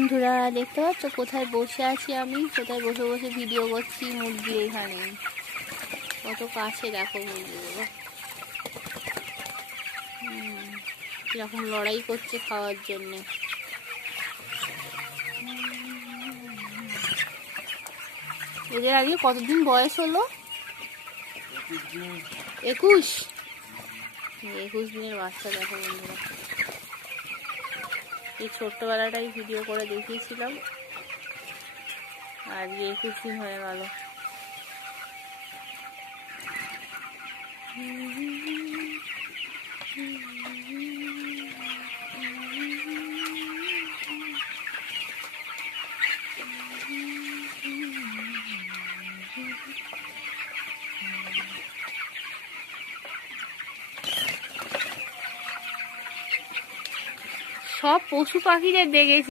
বন্ধুরা, দেখতে পাচ্ছ কোথায় বসে আছি আমি? কোথায় বসে বসে ভিডিও করছি? মুরগি এখানে কত কাছে দেখো মুরগিগুলো কিরকম লড়াই করছে খাওয়ার জন্য। এদের আগে কতদিন বয়স হলো? 21 দিনের বাচ্চা। দেখো বন্ধুরা, এই ছোট্টবেলাটাই ভিডিও করে দেখিয়েছিলাম, আর 21 দিন হয়ে গেল। সব পশু পাখিদের দেখেছি।